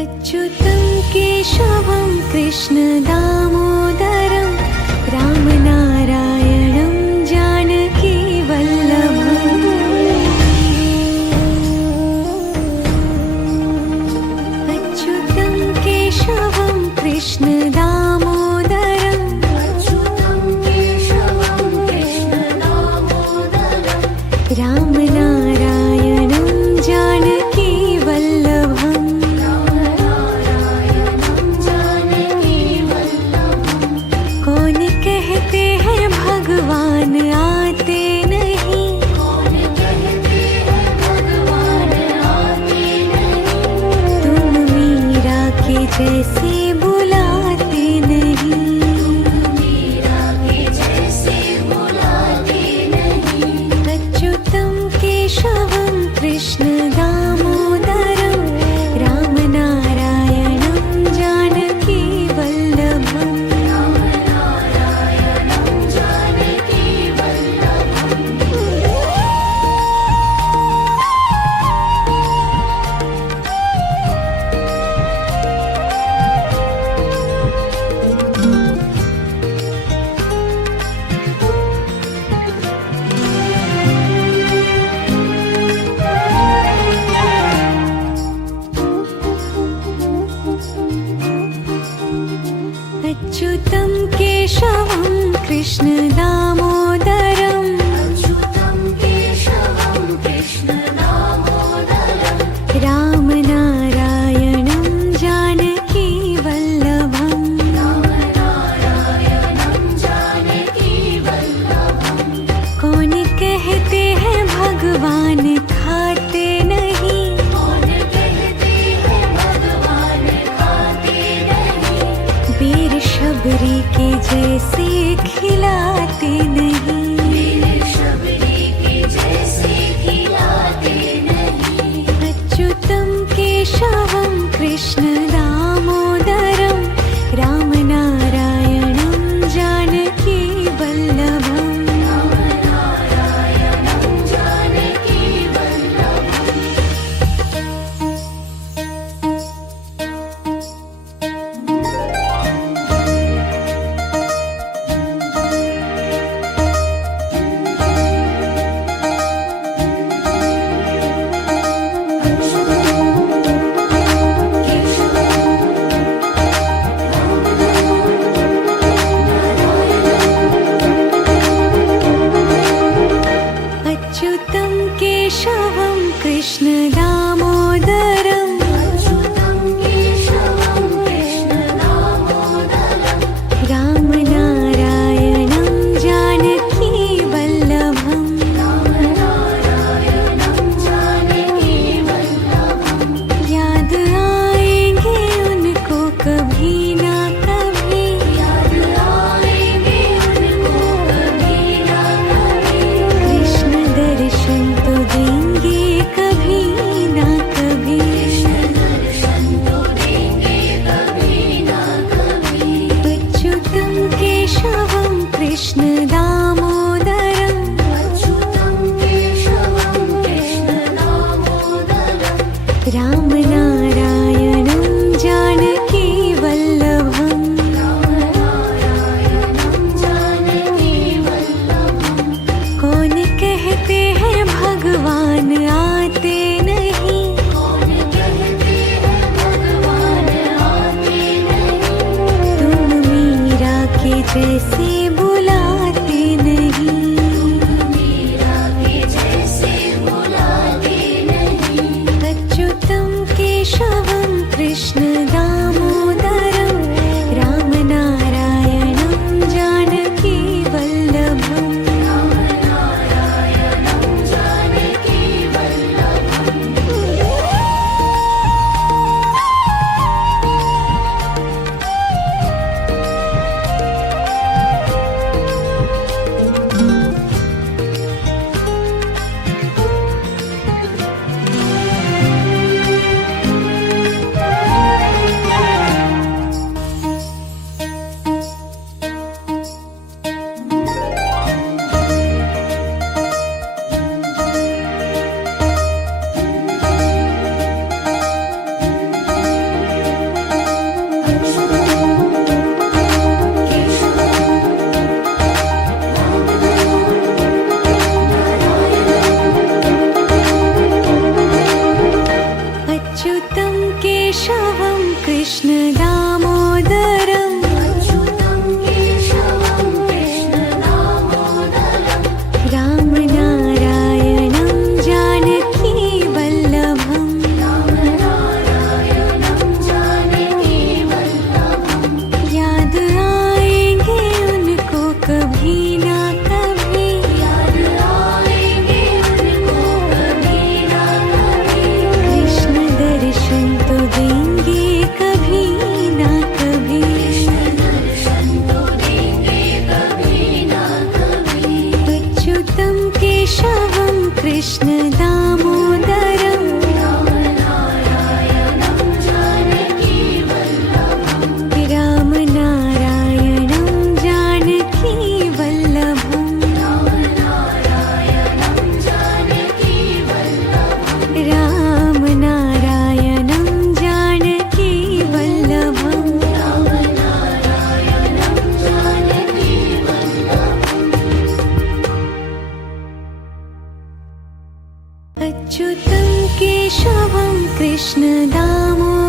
अच्युतं केशवं कृष्णदामोदरं रामनारायणं जानकीवल्लभम्। अच्युतं केशवं कृष्णदामोदरं रामनारायणं जानकीवल्लभम्। कौन कहते हैं भगवान आते नहीं, तुम मीरा के जैसे बुलाते नहीं। अच्युतं केशवं कृष्णदामोदरं रामनारायणं जानकीवल्लभम्। अच्युतं केशवं कृष्णदामोदरं रामनारायणं जानकीवल्लभम्। कौन कहते हैं भगवान खाते नहीं, वीर शबरी के जैसे खिलाते नहीं। अच्युतं केशवं कृष्णदामोदरं रामनारायणं जानकीवल्लभम्। अच्युतं केशवं कृष्णदामोदरं रामनारायणं जानकीवल्लभम्। याद आएंगे उनको कभी ना कभी, कृष्ण दर्शन तो देंगे कभी ना कभी। अच्युतं केशवं कृष्णदामोदरं रामनारायणं जानकीवल्लभम्। कौन कहते हैं भगवान आते नहीं, तुम मीरा के जैसे बुलाते नहीं। अच्युतं केशवं कृष्णदामोदरं रामनारायणं जानकीवल्लभम्। केशवं कृष्ण दामोदरम् रामनारायणं जानकी वल्लभम् याद आएंगे उनको कभी ना कभी कृष्ण दर्शन तो देंगे कभी ना कभी अच्युतं केशवं कृष्ण दामोदरम् रामनारायणं जानकी वल्लभम् रामनारायणं जानकी वल्लभम् अच्युतं केशवं कृष्ण दामोदरम्